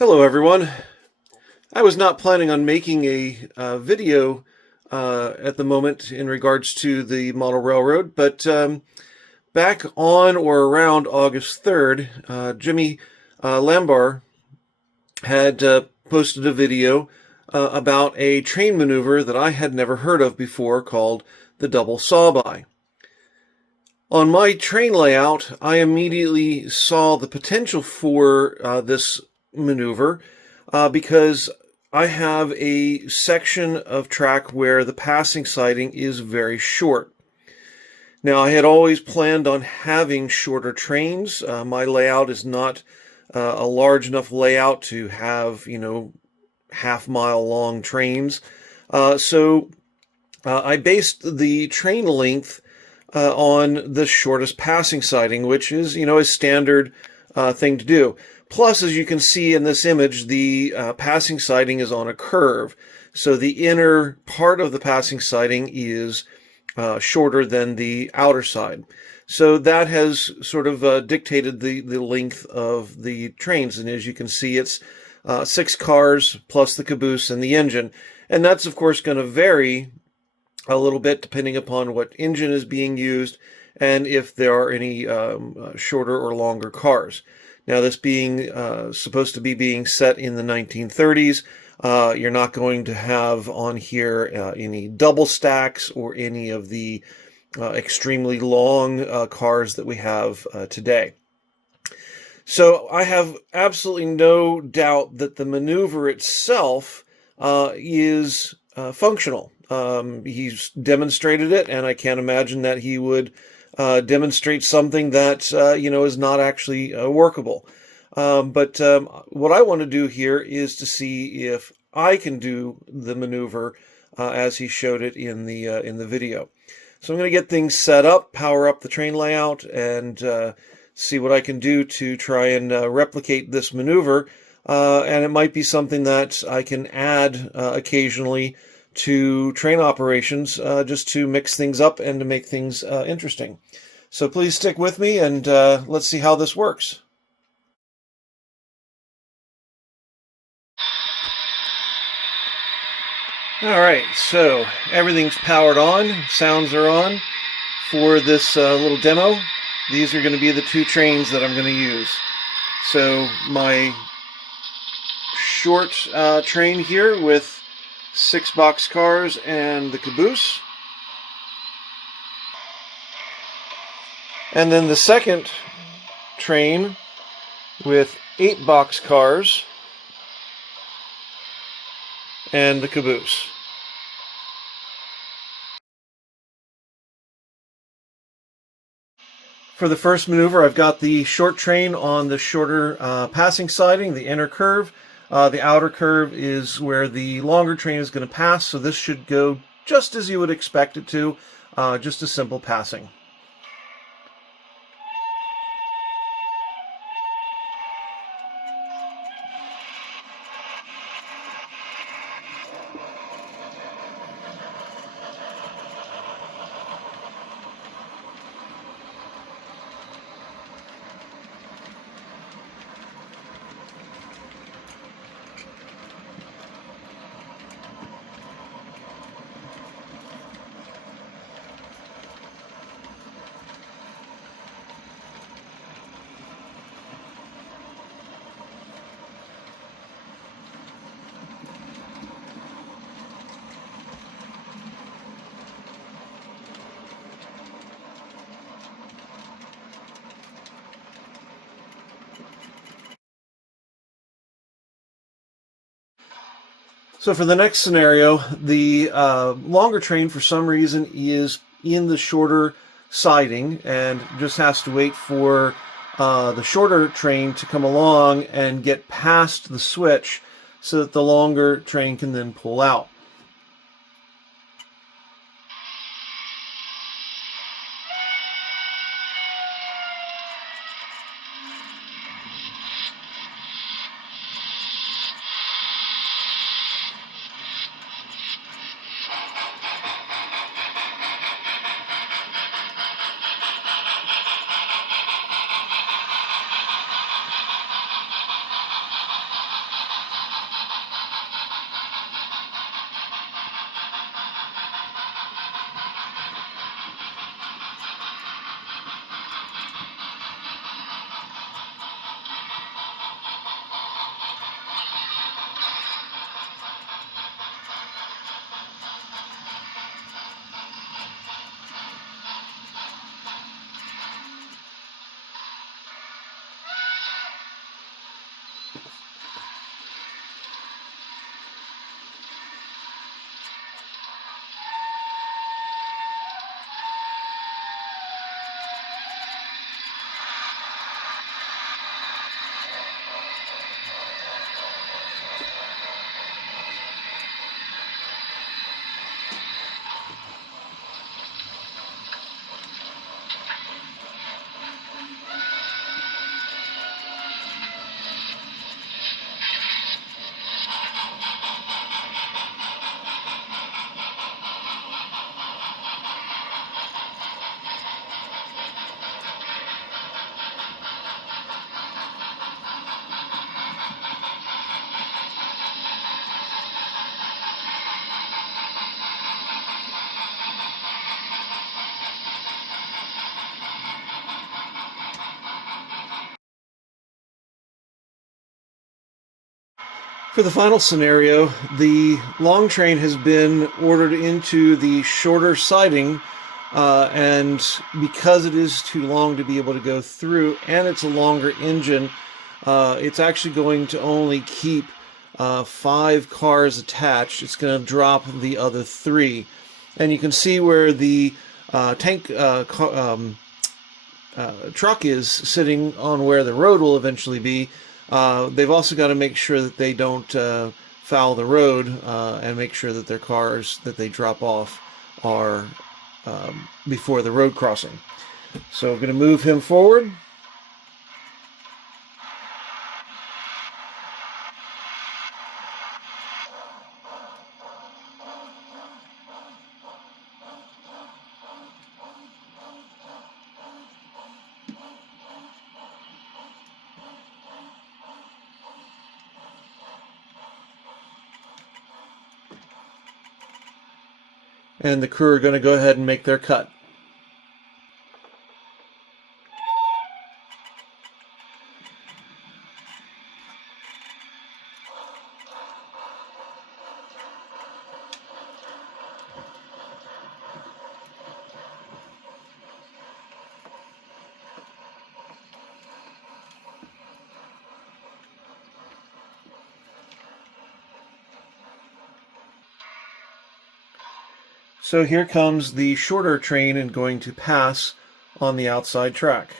Hello everyone. I was not planning on making a video at the moment in regards to the model railroad, but back on or around August 3rd, Jimmy Lambert had posted a video about a train maneuver that I had never heard of before called the Double Saw By. On my train layout, I immediately saw the potential for this maneuver because I have a section of track where the passing siding is very short. Now, I had always planned on having shorter trains. My layout is not a large enough layout to have, half-mile long trains. So I based the train length on the shortest passing siding, which is, a standard thing to do. Plus, as you can see in this image, the passing siding is on a curve. So the inner part of the passing siding is shorter than the outer side. So that has sort of dictated the length of the trains. And as you can see, it's 6 cars plus the caboose and the engine. And that's, of course, going to vary a little bit depending upon what engine is being used and if there are any shorter or longer cars. Now, this being supposed to be being set in the 1930s, you're not going to have on here any double stacks or any of the extremely long cars that we have today. So I have absolutely no doubt that the maneuver itself is functional. He's demonstrated it, and I can't imagine that he would demonstrate something that, is not actually workable. But what I want to do here is to see if I can do the maneuver as he showed it in the video. So I'm going to get things set up, power up the train layout, and see what I can do to try and replicate this maneuver. And it might be something that I can add occasionally to train operations just to mix things up and to make things interesting. So please stick with me and let's see how this works. All right, so everything's powered on, sounds are on for this little demo. These are going to be the 2 trains that I'm going to use. So my short train here with 6 boxcars and the caboose. And then the second train with 8 boxcars and the caboose. For the first maneuver, I've got the short train on the shorter passing siding, the inner curve. The outer curve is where the longer train is going to pass, so this should go just as you would expect it to, just a simple passing. So for the next scenario, the longer train for some reason is in the shorter siding and just has to wait for the shorter train to come along and get past the switch so that the longer train can then pull out. For the final scenario, the long train has been ordered into the shorter siding, and because it is too long to be able to go through, and it's a longer engine, it's actually going to only keep 5 cars attached. It's going to drop the other 3. And you can see where the truck is sitting on where the road will eventually be. They've also got to make sure that they don't foul the road and make sure that their cars that they drop off are before the road crossing. So I'm going to move him forward. And the crew are going to go ahead and make their cut. So here comes the shorter train and going to pass on the outside track.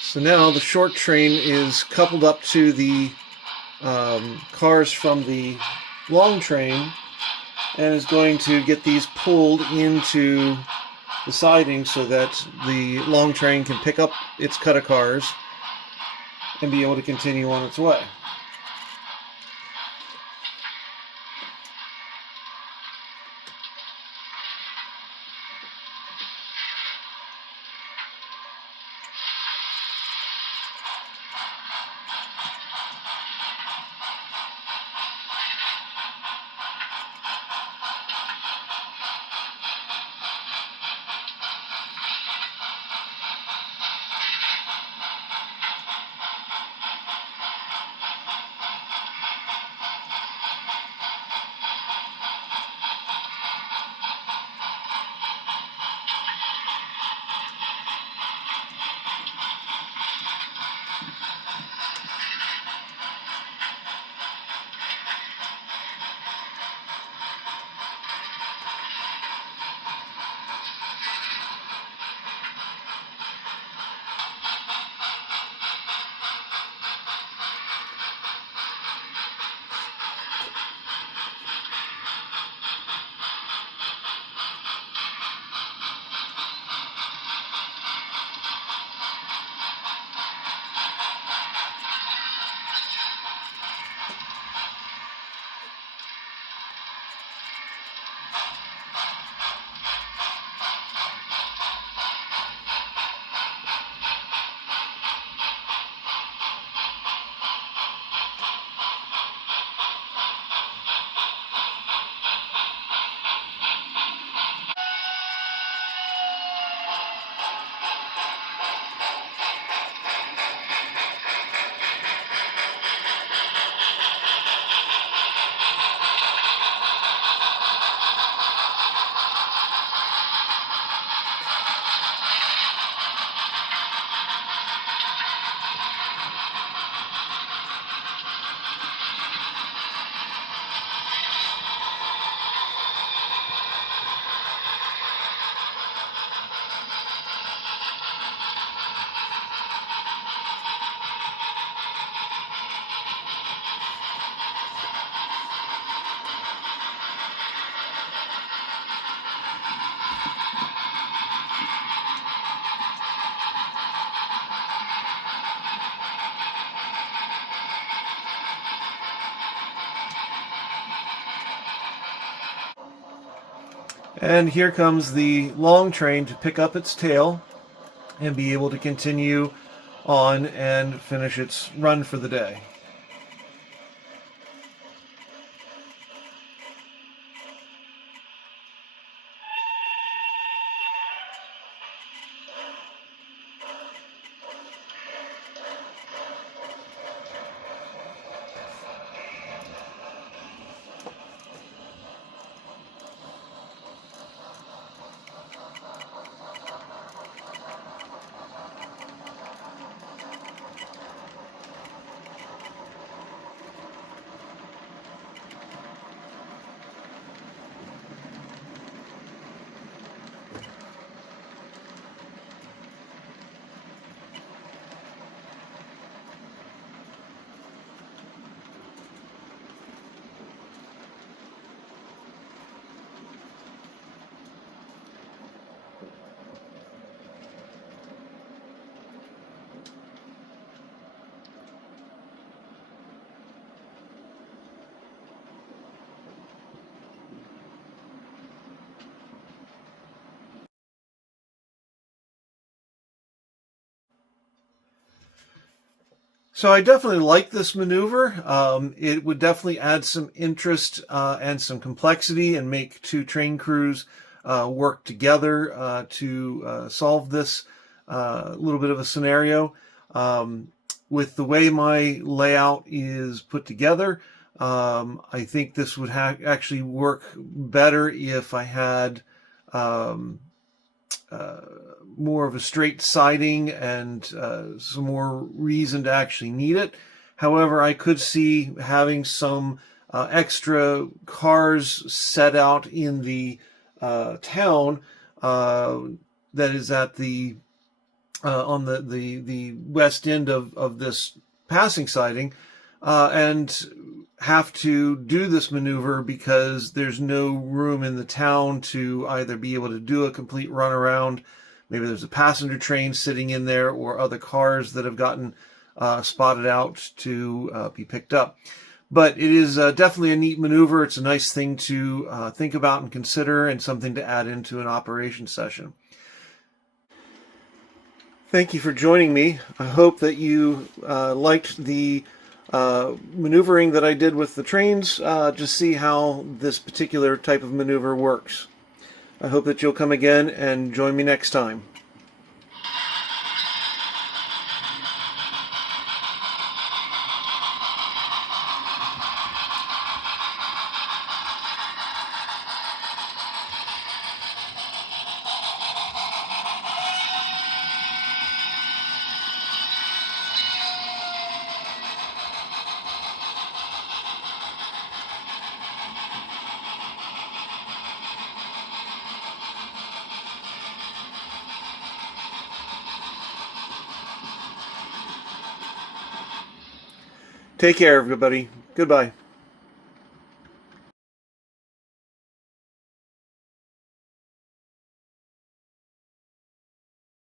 So now the short train is coupled up to the cars from the long train and is going to get these pulled into the siding so that the long train can pick up its cut of cars and be able to continue on its way. And here comes the long train to pick up its tail and be able to continue on and finish its run for the day. So I definitely like this maneuver. It would definitely add some interest and some complexity and make two train crews work together to solve this little bit of a scenario. With the way my layout is put together, I think this would actually work better if I had more of a straight siding and some more reason to actually need it. However, I could see having some extra cars set out in the town that is at the on the west end of this passing siding, and have to do this maneuver because there's no room in the town to either be able to do a complete run around. Maybe there's a passenger train sitting in there or other cars that have gotten spotted out to be picked up. But it is definitely a neat maneuver. It's a nice thing to think about and consider, and something to add into an operation session. Thank you for joining me. I hope that you liked the maneuvering that I did with the trains, to see how this particular type of maneuver works. I hope that you'll come again and join me next time. Take care, everybody. Goodbye.